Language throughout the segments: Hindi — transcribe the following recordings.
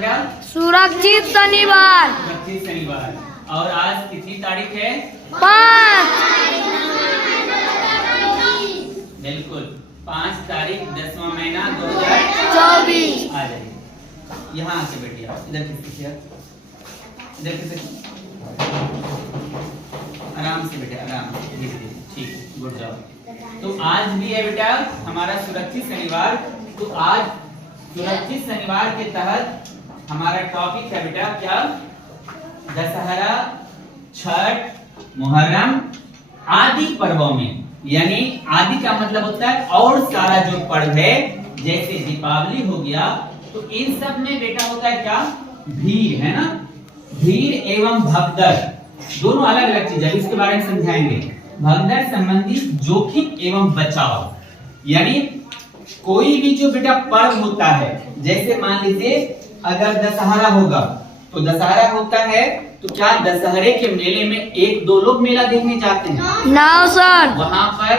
बेटा? सुरक्षित शनिवार। सुरक्षित शनिवार। और आज कितनी तारीख है? 5। बिल्कुल 5 तारीख 10वां महीना 2024। आ जाइए यहाँ आके बैठिए आप। इधर किसी इधर किसी आराम से बैठे, आराम से धीरे धीरे। ठीक, गुड जॉब। तो आज भी है बेटा हमारा सुरक्षित शनिवार। तो आज सुरक्षित शनिवार के तहत हमारा टॉपिक है बेटा क्या? दशहरा, छठ, मुहर्रम आदि पर्वों में, यानी आदि का मतलब होता है और सारा जो पर्व है, जैसे दीपावली हो गया, तो इन सब में बेटा होता है क्या? भीड़, है ना? भीड़ एवं भगदड़ दोनों अलग अलग चीज है, इसके बारे में समझाएंगे। भगदड़ संबंधी जोखिम एवं बचाव, यानी कोई भी जो बेटा पर्व होता है, जैसे मान लीजिए अगर दशहरा होगा, तो दशहरा होता है तो क्या दशहरे के मेले में 1-2 लोग मेला देखने जाते हैं? ना सर। वहाँ पर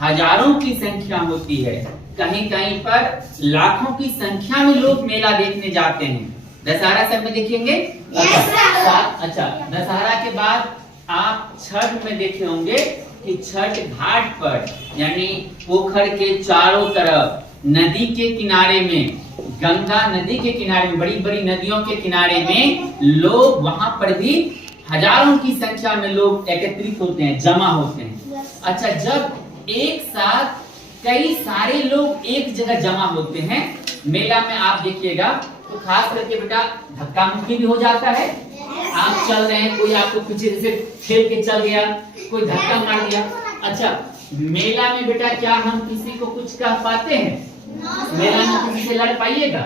हजारों की संख्या होती है, कहीं कहीं पर लाखों की संख्या में लोग मेला देखने जाते हैं। दशहरा सब में देखेंगे। अच्छा, दशहरा के बाद आप छठ में देखे होंगे कि छठ घाट पर, यानी पोखर के चारों तरफ, नदी के किनारे में, गंगा नदी के किनारे में, बड़ी बड़ी नदियों के किनारे में लोग, वहां पर भी हजारों की संख्या में लोग एकत्रित होते हैं, जमा होते हैं। अच्छा, जब एक साथ कई सारे लोग एक जगह जमा होते हैं मेला में, आप देखिएगा तो खास करके बेटा धक्का मुक्की भी हो जाता है। आप चल रहे हैं, कोई आपको पीछे से खेल के चल गया, कोई धक्का मार दिया। अच्छा, मेला में बेटा क्या हम किसी को कुछ कह पाते हैं? मेला में किसी से लड़ पाइएगा?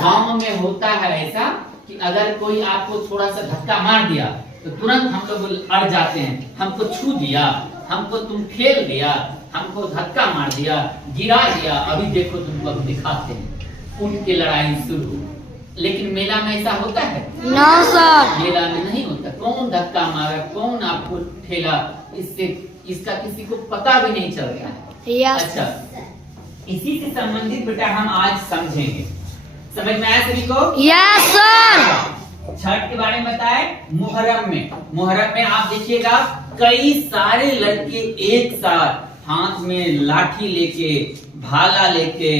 गाँव में होता है ऐसा कि अगर कोई आपको थोड़ा सा धक्का मार दिया तो तुरंत हम लोग अड़ जाते हैं, हमको छू दिया, हमको तुम फेल दिया, हमको धक्का मार दिया, गिरा दिया, अभी देखो तुमको दिखाते हैं, उनकी लड़ाई शुरू। लेकिन मेला में ऐसा होता है? ना सर। मेला में नहीं होता। कौन धक्का मारा, कौन आपको ठेला, इससे इसका किसी को पता भी नहीं चलता है। अच्छा, इसी से संबंधित बेटा हम आज समझेंगे। समझ में आया सभी को? Yes sir. छठ के बारे में बताए। मुहर्रम में आप देखिएगा कई सारे लड़के एक साथ हाथ में लाठी लेके, भाला लेके,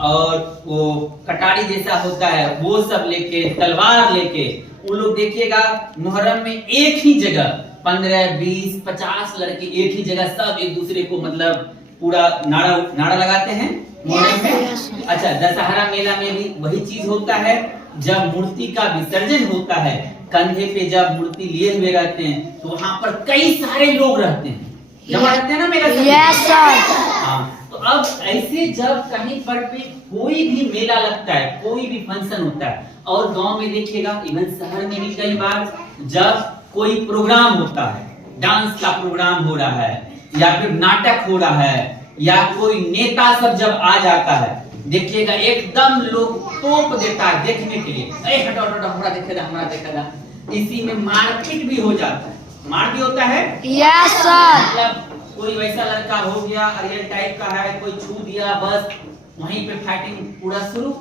और वो कटारी जैसा होता है वो सब लेके, तलवार लेके, वो लोग देखिएगा मुहर्रम में एक ही जगह 15, 20, 50 लड़के एक ही जगह सब एक दूसरे को मतलब पूरा नारा लगाते हैं मुहर्रम में। अच्छा, दशहरा मेला में भी वही चीज होता है। जब मूर्ति का विसर्जन होता है, कंधे पे जब मूर्ति लिए हुए रहते हैं, तो वहां पर कई सारे लोग रहते हैं, जमा रहते हैं ना मेला। Yes sir. हाँ, तो अब ऐसे जब कहीं पर भी कोई भी मेला लगता है, कोई भी फंक्शन होता है, और गांव में देखिएगा, इवन शहर में भी कई बार जब कोई प्रोग्राम होता है, डांस का प्रोग्राम हो रहा है, या फिर नाटक हो रहा है, या कोई नेता सब जब आ जाता है, देखिएगा एकदम लोग तोप देता है देखने के लिए, हटो हटो हमारा देखेगा। इसी में मारपीट भी हो जाता है। मार भी होता है। Yes sir. मतलब कोई वैसा लड़का हो गया, अरियल टाइप का है, कोई छू दिया, बस वहीं पे फाइटिंग पूरा शुरू।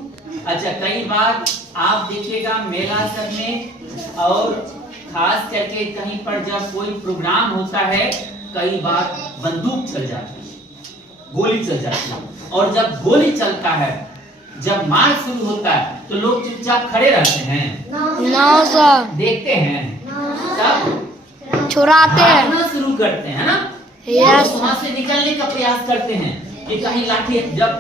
अच्छा, कई बार आप देखिएगा मेला सब में, और खास करके कहीं पर जब कोई प्रोग्राम होता है, कई बार बंदूक चल जाती है, गोली चल जाती है, और जब गोली चलता है, जब मार शुरू होता है, तो लोग चुपचाप खड़े रहते हैं? ना सर। देखते हैं, तब छुड़ाते हैं, शुरू करते हैं ना। यस। वहां से निकलने का प्रयास करते हैं कि कहीं लाठी, जब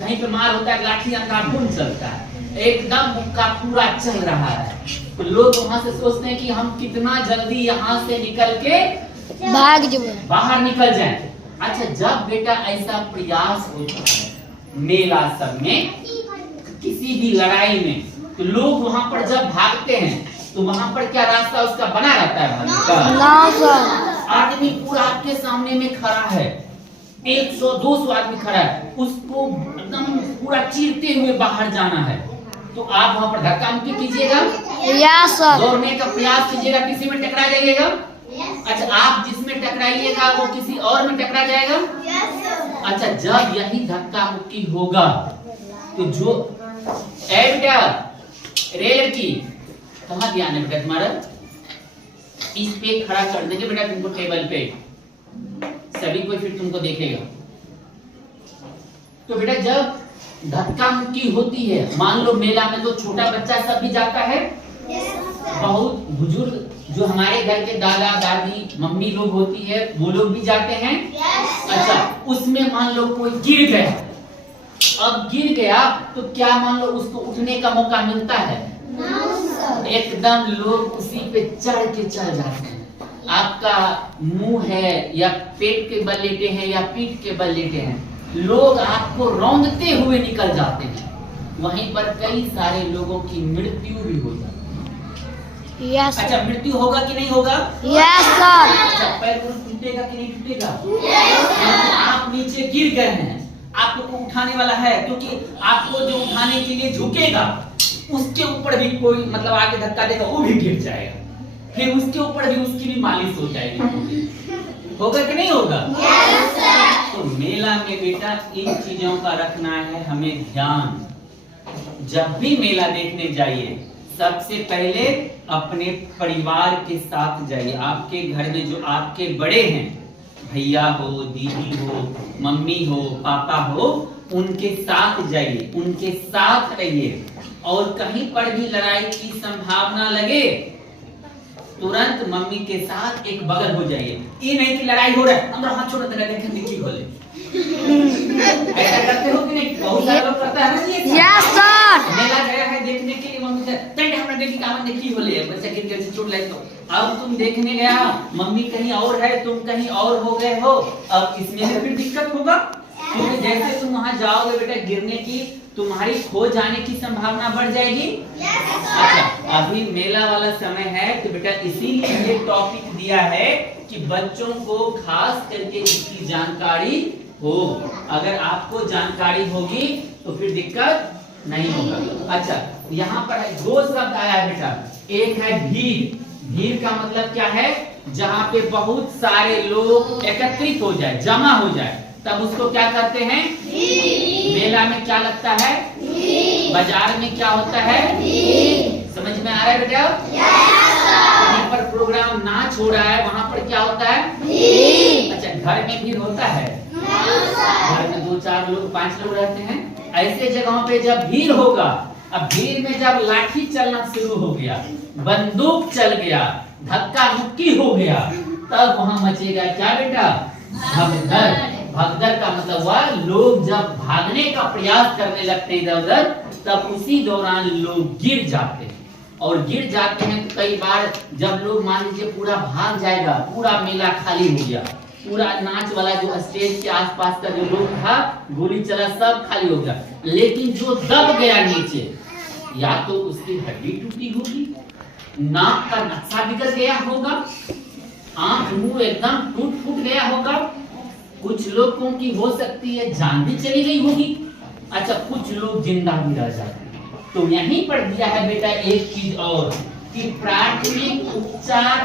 कहीं पे मार होता है, लाठी अंधाधुंध चलता है, एकदम मुक्का पूरा चल रहा है, तो लोग वहां से सोचते हैं कि हम कितना जल्दी यहाँ से निकल के भाग जाए, बाहर निकल जाए। अच्छा, जब बेटा ऐसा प्रयास होता है मेला सब में, किसी भी लड़ाई में, तो लोग वहां पर जब भागते हैं, तो वहां पर क्या रास्ता उसका बना रहता है भागने का? ना सर। आदमी पूरा आपके सामने में खड़ा है, 100-200 आदमी खड़ा है, उसको एकदम पूरा चीरते हुए बाहर जाना है, तो आप वहां पर धक्का मुक्की कीजिएगा? Yes sir. दौड़ने का प्रयास कीजिएगा, किसी में टकरा जाइएगा? अच्छा, आप जिसमें टकराइएगा वो किसी और में टकरा जाएगा? अच्छा, जब यही धक्का मुक्की होगा, तो जो बेटा रे लड़की, कहाँ ध्यान है बेटा तुम्हारा? इस पे खड़ा कर देंगे बेटा तुमको टेबल पे, सभी कोई फिर तुमको देखेगा। तो बेटा जब धक्का मुक्की होती है, मान लो मेला में तो छोटा बच्चा सब भी जाता है, बहुत बुजुर्ग जो हमारे घर के दादा दादी मम्मी लोग होती है वो लोग भी जाते हैं। अच्छा, उसमें मान लो कोई गिर गया, अब गिर गया तो क्या मान लो उसको उठने का मौका मिलता है? एकदम लोग उसी पे चढ़ के चल जाते हैं। आपका मुंह है या पेट के बल लेटे हैं या पीठ के बल लेटे हैं, लोग आपको रौंदते हुए निकल जाते हैं। वहीं पर कई सारे लोगों की मृत्यु भी हो जाती है। यस अच्छा, मृत्यु होगा कि नहीं होगा? Yes sir. अच्छा, पैर टूटेगा कि नहीं टूटेगा? आप नीचे गिर गए हैं, आपको उठाने वाला है, क्योंकि आपको जो उठाने के लिए झुकेगा उसके ऊपर भी कोई मतलब आगे धक्का देगा, वो भी गिर जाएगा, फिर उसके ऊपर भी उसकी भी मालिश हो जाएगी। होगा कि नहीं होगा? तो मेला में बेटा इन चीजों का रखना है हमें ध्यान। जब भी मेला देखने जाइए सबसे पहले अपने परिवार के साथ जाइए। आपके घर में जो आपके बड़े हैं, भैया हो, दीदी हो, मम्मी हो, पापा हो, उनके साथ जाइए, उनके साथ रहिए। और कहीं पर भी लड़ाई की संभावना लगे तुरंत मम्मी के साथ एक बगल हो जाइए। ये नहीं कि लड़ाई हो रहा है अंदर हाथ छोड़ दे, देखें निकी खोले। ऐसा करते हो कि नहीं? बहुत सारे लोग करता है ना ये। Yes sir. मेला गया है देखने के लिए, मम्मी से तंड हमरा देखी कावन निकी खोले, बच्चा गिर गया चोट लगी तो। अब तुम देखने गया, मम्मी कहीं और है, तुम कहीं और हो गए हो, अब इसमें भी फिर दिक्कत होगा। क्योंकि जैसे तुम वहां जाओगे बेटा गिरने की, तुम्हारी खो जाने की संभावना बढ़ जाएगी। अच्छा, अभी मेला वाला समय है तो बेटा इसीलिए ये टॉपिक दिया है कि बच्चों को खास करके इसकी जानकारी हो। अगर आपको जानकारी होगी तो फिर दिक्कत नहीं होगा। अच्छा, यहाँ पर दो शब्द आया है बेटा, एक है भीड़। भीड़ का मतलब क्या है? जहाँ पे बहुत सारे लोग एकत्रित हो जाए, जमा हो जाए, तब उसको क्या करते हैं? मेला में क्या लगता है? बाजार में क्या होता है? समझ में आ रहा है बेटा? कहीं पर प्रोग्राम नाच हो रहा है, वहाँ पर क्या होता है? अच्छा, घर में भीड़ होता है, घर में 2-4 लोग 5 लोग रहते हैं, ऐसे जगहों पे जब भीड़ होगा, अब भीड़ में जब लाठी चलना शुरू हो गया, बंदूक चल गया, धक्का मुक्की हो गया, तब वहाँ मचेगा क्या बेटा? भगदड़। भगदड़ का मतलब हुआ लोग जब भागने का प्रयास करने लगते हैं इधर उधर, तब उसी दौरान लोग गिर जाते हैं। और गिर जाते हैं तो कई बार जब लोग मान लीजिए पूरा भाग जाएगा, पूरा मेला खाली हो गया, पूरा नाच वाला जो स्टेज के आसपास का जो लोग था, गोली चला, सब खाली हो गया, लेकिन जो दब गया नीचे, या तो उसकी हड्डी टूटी होगी, नाक का नक्शा बिगड़ गया होगा, आंख मुंह एकदम टूट फूट गया होगा, कुछ लोगों की हो सकती है जान भी चली गई होगी। अच्छा, कुछ लोग जिंदा भी रह जाते हैं। तो यहीं पर दिया है बेटा एक चीज और कि प्राथमिक उपचार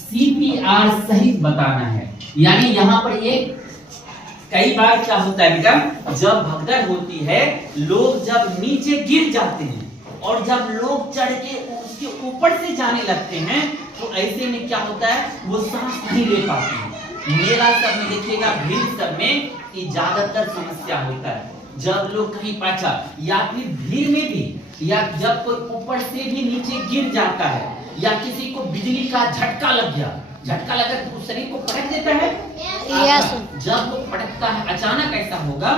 CPR सहित बताना है। यानी यहाँ पर एक कई बार क्या होता है बेटा, जब भगदड़ होती है, लोग जब नीचे गिर जाते हैं और जब लोग चढ़ के उसके ऊपर से जाने लगते हैं, तो ऐसे में क्या होता है, वो सांस नहीं ले पाते हैं। मेला सब में देखिएगा, भीड़ सब में ये ज्यादातर समस्या होता है। जब लोग कहीं पाछा या फिर भीड़ में भी, या जब कोई ऊपर से भी नीचे गिर जाता है, या किसी को बिजली का झटका लग गया, झटका लगा तो शरीर को पटक देता है। यस। जब वो पटकता है, अचानक ऐसा होगा,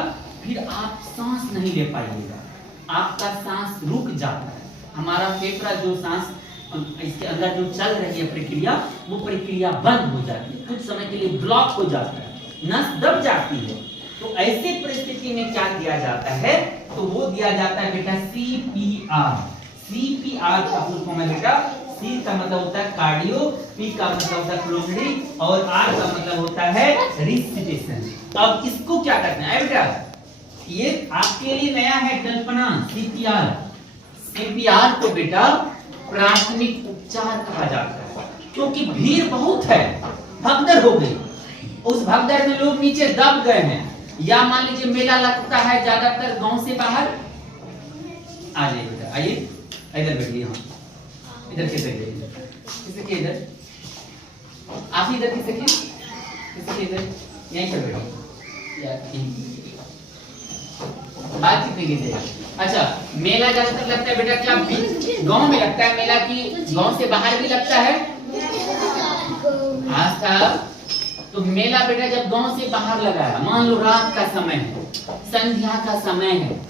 फिर आप सांस नहीं ले पाइएगा, आपका सांस रुक जाता है। हमारा फेफड़ा जो सांस इसके अंदर जो चल रही है प्रक्रिया, वो प्रक्रिया बंद हो जाती है, कुछ समय के लिए ब्लॉक हो जाता है, नस दब जाती है। तो ऐसी परिस्थिति में क्या दिया जाता है? तो वो दिया जाता है बेटा CPR। CPR का फुल फॉर्म है बेटा, C का मतलब होता है कार्डियो, P का मतलब होता है पुल्मोनरी, और R का मतलब होता है रिससिटेशन। अब इसको क्या करना है बेटा? ये आपके लिए नया है कल्पना। CPR को बेटा प्राथमिक उपचार कहा जाता है, क्योंकि भीड़ बहुत है, भगदड़ हो गई, उस भगदड़ में लोग नीचे दब गए हैं, या मान लीजिए मेला लगता है ज्यादातर गांव से बाहर। आ जाइए बेटा, आइए। इधर बैठिए, यहाँ इधर किसे के इधर, आप इधर किसे के इधर, यहीं पर बैठो यार, बातचीत नहीं कीजिएगा। अच्छा, मेला ज्यादातर लगता है बेटा क्या गांव में लगता है मेला की गांव से बाहर भी लगता है? अच्छा, तो मेला बेटा जब गांव से बाहर लगा है, मान लो रात का समय है, संध्या का समय है,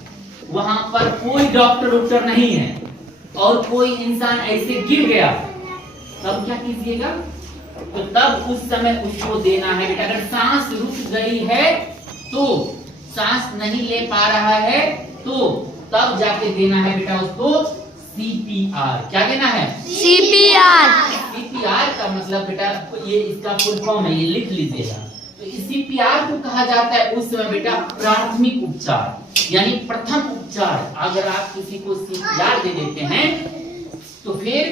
वहां पर कोई डॉक्टर नहीं है और कोई इंसान ऐसे गिर गया, तब क्या कीजिएगा? तो तब उस समय उसको देना है बेटा, अगर सांस रुक गई है तो, सांस नहीं ले पा रहा है तो तब जाके देना है बेटा उसको CPR। क्या देना है? CPR। CPR का मतलब बेटा ये इसका फुल फॉर्म है, ये लिख लीजिएगा। तो इस CPR को कहा जाता है उस समय बेटा प्राथमिक उपचार, यानी प्रथम उपचार। अगर आप किसी को CPR दे देते हैं तो फिर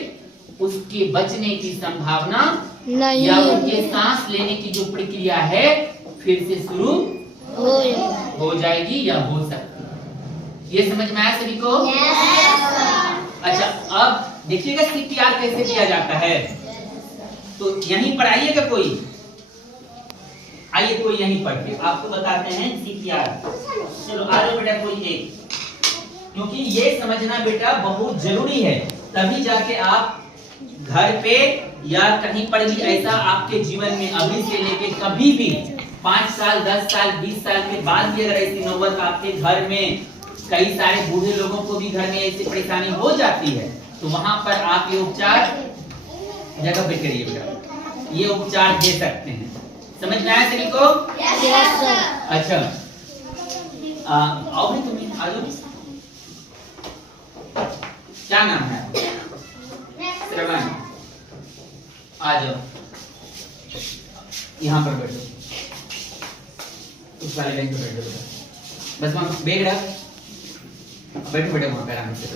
उसके बचने की संभावना नहीं, या उनके सांस लेने की जो प्रक्रिया है फिर से शुरू हो जाएगी या हो सकती है। ये समझ में आया सभी को? अच्छा, अब देखिएगा CPR कैसे किया जाता है, तो यहीं पर आइएगा कोई, आइए कोई यहीं पर के आपको बताते हैं CPR। चलो आ जाओ बेटा कोई एक, क्योंकि ये समझना बेटा बहुत जरूरी है, तभी जाके आप घर पे या कहीं पर भी ऐसा आपके जीवन में अभी से लेके कभी भी 5 साल 10 साल 20 साल के बाद भी अगर ऐसी नौबत आपके घर में, कई सारे बूढ़े लोगों को भी घर में ऐसी परेशानी हो जाती है, तो वहां पर आप ये उपचार जगह पे करिए बेटा, ये उपचार दे सकते हैं। समझ में आया सभी को? Yes sir. अच्छा, आओ भाई तुम्हें आ जाओ, क्या नाम है? श्रवण, आ जाओ यहाँ पर बैठो, उस वाले बेंच पे बैठो बेटा, बस वहाँ बैग रख, बैठो बेटा वहाँ पे आराम से,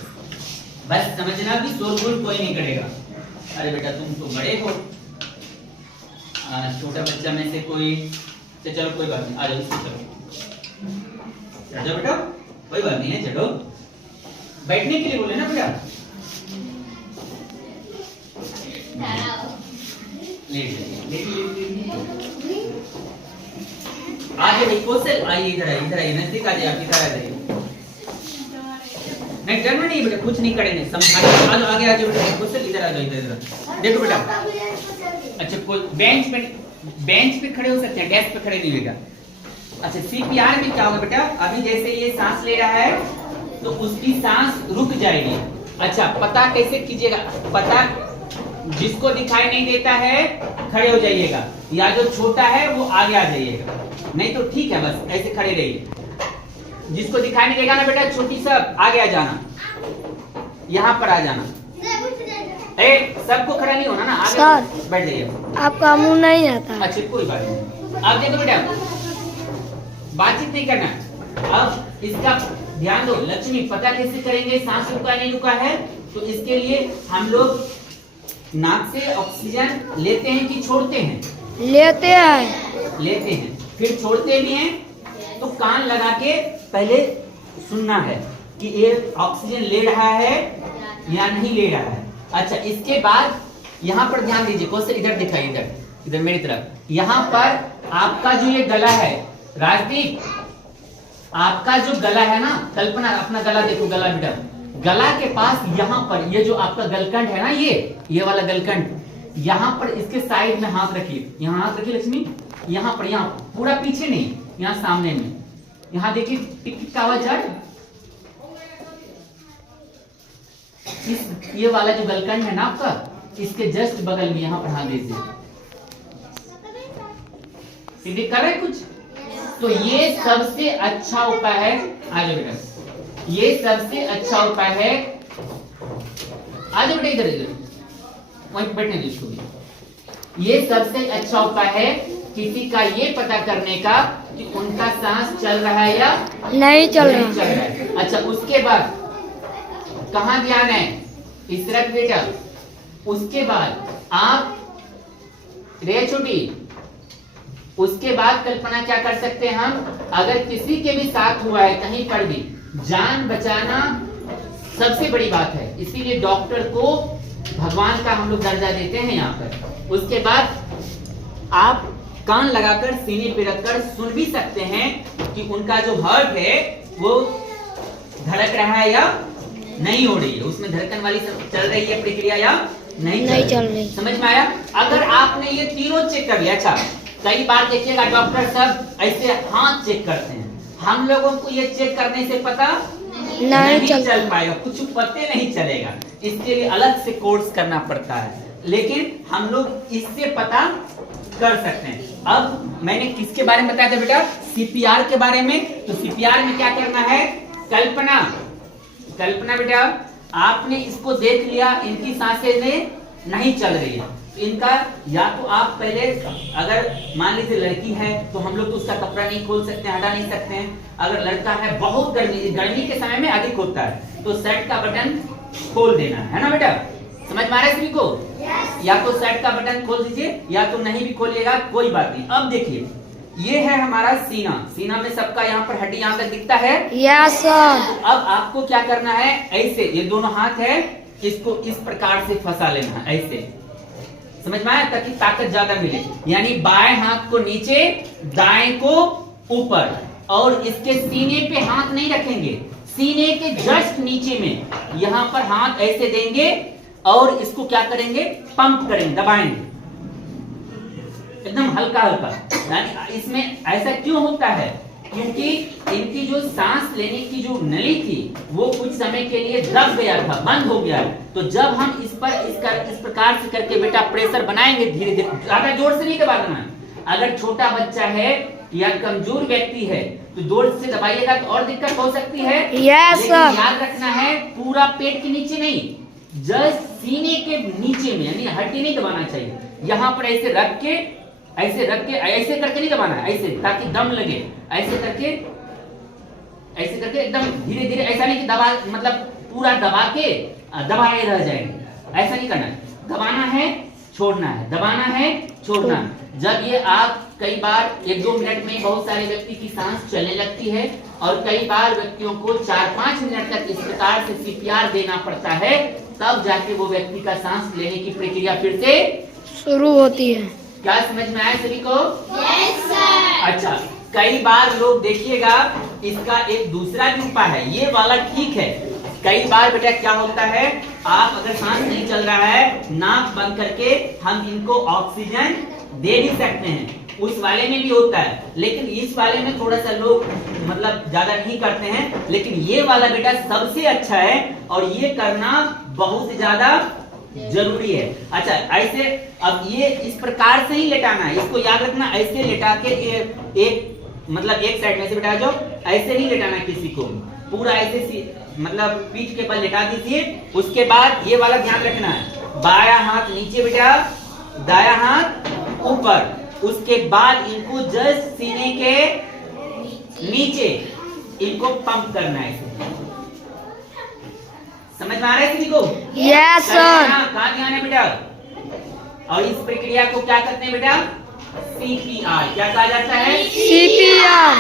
बस समझना भी शोरगुल कोई नहीं करेगा। अरे बेटा तुम तो बड़े हो, छोटा बच्चा में से कोई, तो चलो कोई बात नहीं, आ जाओ इसको, चलो चढ़ जाओ बेटा, कोई बात नहीं है, चढ़ो, बैठने के लिए बोले ना बेटा, लेट आगे कौशल आइए, इधर आइए नजदीक आ जाइए, आप इधर आ जाइए, नहीं डर में नहीं बेटा, कुछ नहीं करेंगे, समझाइए, आ जाओ आगे आ जाओ बेटा, कौशल इधर आ जाओ, इधर देखो बेटा। अच्छा, कोई बेंच पे खड़े हो सकते हैं, डेस्क पे खड़े नहीं होगा। अच्छा, CPR में क्या होगा बेटा, अभी जैसे ये सांस ले रहा है तो उसकी सांस रुक जाएगी। अच्छा, पता कैसे कीजिएगा? पता जिसको दिखाई नहीं देता है खड़े हो जाइएगा, या जो छोटा है वो आगे आ जाइएगा, नहीं तो ठीक है बस ऐसे खड़े रहिए। जिसको दिखाई नहीं देगा ना बेटा, छोटी सब आगे आ जाना, यहाँ पर आ जाना, सबको खड़ा नहीं होना ना, आगे बैठ जाइए। आपका मुंह नहीं आता। अच्छा कोई बात नहीं, अब देखो बेटा बातचीत नहीं करना, अब इसका ध्यान दो। लक्ष्मी, पता कैसे करेंगे सांस रुका नहीं रुका है? तो इसके लिए हम लोग नाक से ऑक्सीजन लेते हैं कि छोड़ते हैं? लेते हैं, फिर छोड़ते भी हैं। तो कान लगा के पहले सुनना है कि ये ऑक्सीजन ले रहा है या नहीं ले रहा है। अच्छा, इसके बाद यहाँ पर ध्यान दीजिए, कौशल इधर दिखाइए, इधर मेरी तरफ। यहाँ पर आपका जो ये गला है, राजदीप आपका जो गला है ना, कल्पना अपना गला देखो, गला बेटा, गला के पास यहाँ पर ये जो आपका गलकंठ है ना, ये वाला गलकंठ, यहाँ पर इसके साइड में हाथ रखिए, यहाँ हाथ रखिए लक्ष्मी, यहाँ पर, यहाँ पूरा पीछे नहीं, यहाँ सामने में, यहाँ देखिए टिक टिक का आवाज आए, इस ये वाला जो गलकंठ है ना आपका, इसके जस्ट बगल में यहाँ पर हाथ दीजिए, सीधे कर रहे कुछ? तो ये सबसे अच्छा उपाय है, आ जाओ बेटा, ये सबसे अच्छा उपाय है, आ जाओ बेटा इधर वहीं बैठने दो इसको भी। ये सबसे अच्छा उपाय है किसी का ये पता करने का कि उनका सांस चल रहा है या नहीं चल रहा है। अच्छा, उसके बाद कहाँ ध्यान है? इस तरफ बेटा। उसके बाद आप रे छोटी, उसके बाद कल्पना क्या कर सकते हैं हम, अगर किसी के भी साथ हुआ है कहीं पर भी, जान बचाना सबसे बड़ी बात है, इसीलिए डॉक्टर को भगवान का हम लोग दर्जा देते हैं यहाँ पर। उसके बाद आप कान लगाकर सीने पे रखकर सुन भी सकते हैं कि उनका जो हार्ट है वो धड़क रहा है या नहीं हो रही है, उसमें धड़कन वाली चल रही है प्रक्रिया या नहीं चल रही। समझ में आया? अगर आपने ये तीनों चेक कर लिया। अच्छा, कई बार देखिएगा डॉक्टर सब ऐसे हाथ चेक करते हैं, हम लोगों को ये चेक करने से पता नहीं चल पाएगा, कुछ पते नहीं चलेगा, इसके लिए अलग से कोर्स करना पड़ता है, लेकिन हम लोग इससे पता कर सकते हैं। अब मैंने किसके बारे में बताया था बेटा? सीपीआर के बारे में। तो सीपीआर में क्या करना है? कल्पना बेटा, आपने इसको देख लिया, इनकी सांसें नहीं चल रही है, इनका या तो आप पहले, अगर मान लीजिए लड़की है तो हम लोग तो उसका कपड़ा नहीं खोल सकते, हटा नहीं सकते हैं। अगर लड़का है, बहुत गर्मी के समय में अधिक होता है, तो शर्ट का बटन खोल देना है ना बेटा? समझ में आ रहा है सभी को? या तो शर्ट का बटन खोल दीजिए या तो नहीं भी खोलिएगा, कोई बात नहीं। अब देखिए, ये है हमारा सीना में सबका यहाँ पर हड्डी यहाँ तक दिखता है। Yes sir. अब आपको क्या करना है? ऐसे, ये दोनों हाथ है, इसको इस प्रकार से फंसा लेना है, ऐसे। समझ में आया? ताकि ताकत ज्यादा मिले। यानी बाएं हाथ को नीचे, दाएं को ऊपर, और इसके सीने पे हाथ नहीं रखेंगे, सीने के जस्ट नीचे में यहाँ पर हाथ ऐसे देंगे और इसको क्या करेंगे? पंप करेंगे, दबाएंगे एकदम हल्का हल्का। यानी इसमें ऐसा क्यों होता है? क्योंकि इनकी जो सांस लेने की जो नली थी वो कुछ समय के लिए दब गया था, बंद हो गया। तो जब हम इस पर इस प्रकार से करके बेटा प्रेशर बनाएंगे, धीरे धीरे, ज्यादा जोर से नहीं दबाना है। अगर छोटा बच्चा है या कमजोर व्यक्ति है तो जोर से दबाइएगा तो और दिक्कत हो सकती है। Yes sir. याद रखना है, पूरा पेट के नीचे नहीं, जस्ट सीने के नीचे में, यानी हड्डी नहीं दबाना चाहिए। यहाँ पर ऐसे रख के ऐसे करके नहीं दबाना है, ऐसे, ताकि दम लगे। ऐसे करके एकदम धीरे धीरे, ऐसा नहीं कि दबा, मतलब पूरा दबा के दबाए रह जाएंगे, ऐसा नहीं करना है। दबाना है, छोड़ना है, दबाना है, छोड़ना है। जब ये आप कई बार 1-2 मिनट में बहुत सारे व्यक्ति की सांस चलने लगती है, और कई बार व्यक्तियों को 4-5 मिनट तक इस प्रकार से सीपीआर देना पड़ता है, तब जाके वो व्यक्ति का सांस लेने की प्रक्रिया फिर से शुरू होती है। क्या समझ में आया सभी को? Yes sir. अच्छा, कई बार लोग देखिएगा, इसका एक दूसरा भी उपाय है, ये वाला ठीक है। कई बार बेटा क्या होता है, आप अगर सांस नहीं चल रहा है, नाक बंद करके हम इनको ऑक्सीजन दे भी सकते हैं, उस वाले में भी होता है। लेकिन इस वाले में थोड़ा सा लोग मतलब ज्यादा नहीं करते हैं, लेकिन ये वाला बेटा सबसे अच्छा है, और ये करना बहुत ज्यादा जरूरी है। अच्छा, ऐसे अब ये इस प्रकार से ही लेटाना है, इसको याद रखना। ऐसे लेटा के एक मतलब एक साइड में से बेटा जाओ, ऐसे नहीं लेटाना किसी को, पूरा ऐसे मतलब पीठ के बल लेटा दीजिए। उसके बाद ये वाला ध्यान रखना है, बायां हाथ नीचे बेटा, दायां हाथ ऊपर। उसके बाद इनको जस्ट सीने के नीचे इनको पंप करना है। समझ में आ रहा है किसी को? Yes sir. कहाँ ध्यान है बेटा? और इस प्रक्रिया को क्या कहते हैं बेटा? सीपीआर। क्या कहा जाता है? सीपीआर।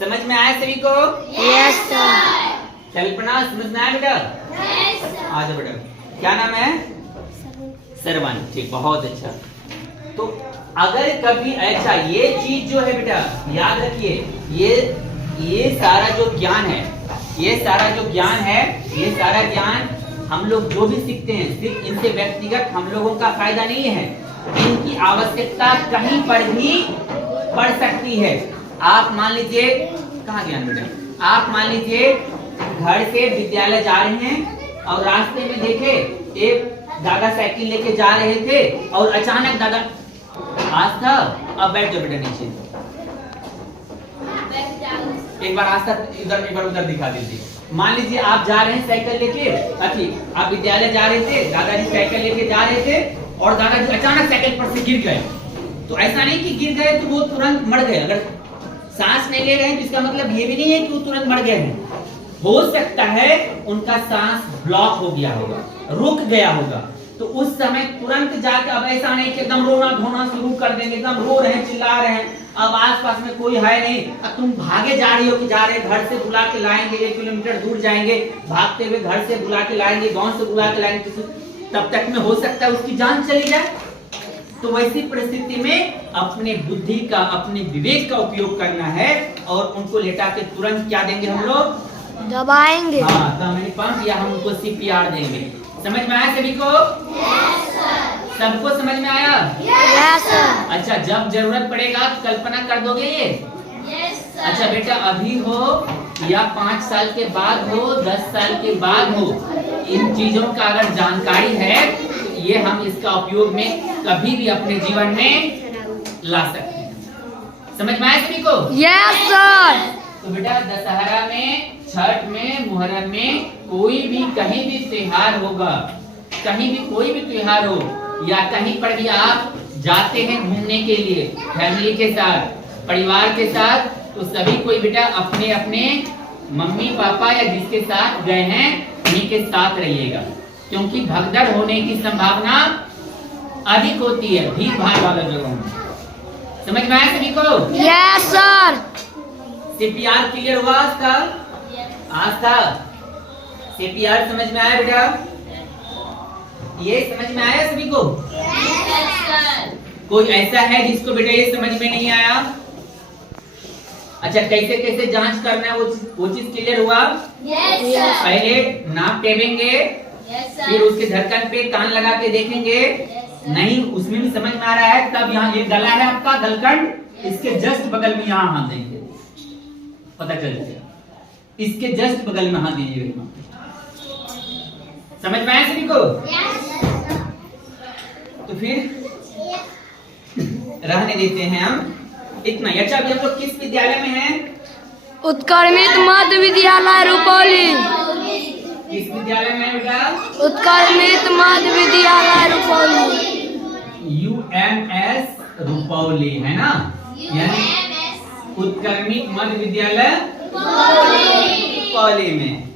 समझ में आया सभी को? Yes sir. कल्पना, समझ में आया बेटा? आ जाओ बेटा। क्या नाम है? सरवन। ठीक, बहुत अच्छा। तो अगर कभी ऐसा, ये चीज जो है बेटा याद रखिए, ये सारा जो ज्ञान है, ये सारा ज्ञान हम लोग जो भी सीखते हैं, सिर्फ इनसे व्यक्तिगत हम लोगों का फायदा नहीं है, इनकी आवश्यकता कहीं पर भी पड़ सकती है। आप मान लीजिए, कहाँ ध्यान बेटा, आप मान लीजिए घर से विद्यालय जा रहे हैं और रास्ते में देखे एक दादा साइकिल लेके जा रहे थे और अचानक दादा, आस्था अब बैठ जाओ बेटा नीचे, एक बार आस्था इधर एक बार उधर दिखा दीजिए। मान लीजिए आप जा रहे हैं साइकिल लेके, आप विद्यालय जा रहे थे, दादाजी साइकिल लेके जा रहे थे और दादाजी अचानक साइकिल पर से गिर गए। तो ऐसा नहीं कि गिर गए तो वो तुरंत मर गए, अगर सांस नहीं ले रहे हैं तो इसका मतलब ये भी नहीं है कि वो तुरंत मर गए हैं। हो सकता है उनका सांस ब्लॉक हो गया होगा, रुक गया होगा। तो उस समय तुरंत जाकर, अब ऐसा नहीं कि एकदम रोना धोना शुरू कर देंगे, एकदम रो रहे हैं, चिल्ला रहे हैं, अब आसपास में कोई है नहीं, अब तुम भागे जा रही हो कि जा रहे, घर से बुला के लाएंगे, 1 किलोमीटर दूर जाएंगे, भागते हुए घर से बुला के लाएंगे, गांव से बुला के लाएंगे, तब तक में हो सकता है उसकी जान चली जाए। तो वैसी परिस्थिति में अपने बुद्धि का, अपने विवेक का उपयोग करना है और उनको लेटा के तुरंत क्या देंगे हम लोग, दबाएंगे। हाँ, दमनी पंप, या हम उनको CPR देंगे। समझ में आया सभी को? सबको समझ में आया? Yes sir. अच्छा, जब जरूरत पड़ेगा कल्पना कर दोगे ये? अच्छा बेटा, अभी हो या 5 साल के बाद हो, 10 साल के बाद हो, इन चीजों का अगर जानकारी है तो ये हम इसका उपयोग में कभी भी अपने जीवन में ला सकते हैं। समझ में आया सभी को? Yes sir. तो बेटा, दशहरा में, छठ में, मुहर्रम में कोई भी कहीं भी त्योहार होगा, कहीं भी कोई भी त्योहार हो, या कहीं पर भी आप जाते हैं घूमने के लिए फैमिली के साथ, परिवार के साथ, तो सभी कोई बेटा अपने अपने मम्मी पापा या जिसके साथ गए हैं उन्हीं के साथ रहिएगा, क्योंकि भगदड़ होने की संभावना अधिक होती है भीड़ भाड़ वाला जगहों में। समझ में आया सभी को? Yes sir. CPR क्लियर हुआ आज का? आज था CPR समझ में आया बेटा? ये समझ में आया सभी को? कोई ऐसा है जिसको बेटा ये समझ में नहीं आया? अच्छा, कैसे कैसे जांच करना है वो चीज क्लियर हुआ? पहले नाप टेपेंगे, फिर उसके धड़कन पे कान लगा के देखेंगे, नहीं उसमें भी समझ में आ रहा है, तब यहाँ ये गला है आपका गलकंड, इसके जस्ट बगल में यहाँ हाथ देंगे, पता चल जाएगा, इसके जस्ट बगल में हाथ दीजिएगा। समझ में आया सभी को? तो फिर रहने देते हैं हम इतना। अच्छा, अभी हम लोग किस विद्यालय में हैं? उत्क्रमित मध्य विद्यालय रुपौली। किस विद्यालय में है बेटा? उत्क्रमित मध्य विद्यालय रुपौली। UMS रुपौली है ना, यानी उत्क्रमित मध्य विद्यालय रुपौली में।